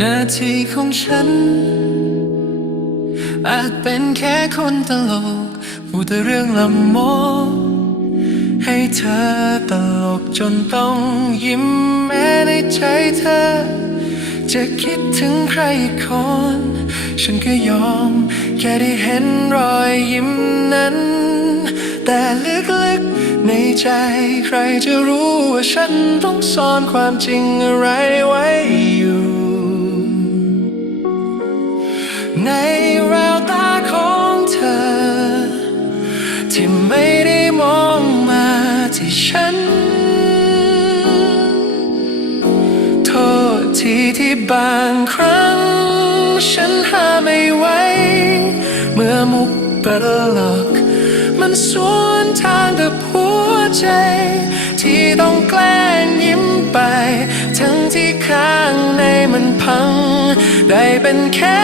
นาที่ของฉัน อาจเป็นแค่คนตลกพูดแต่เรื่องละโมให้เธอตลกจนต้องยิ้มแม้ในใจเธอ จะคิดถึงใครคน ฉันก็ยอมแค่ได้เห็นรอยยิ้มนั้น แต่ลึกๆในใจใครจะรู้ว่าฉันต้องซ่อนความจริงอะไรไว้ ที่ไม่ได้มองมาที่ฉัน โทษทีที่บางครั้ง ฉันห้ามไม่ไหว เมื่อมุกตลอกมันสวนทางกับหัวใจ ที่ต้องแกล้งยิ้มไป ทั้งที่ข้างในมันพัง ได้เป็นแค่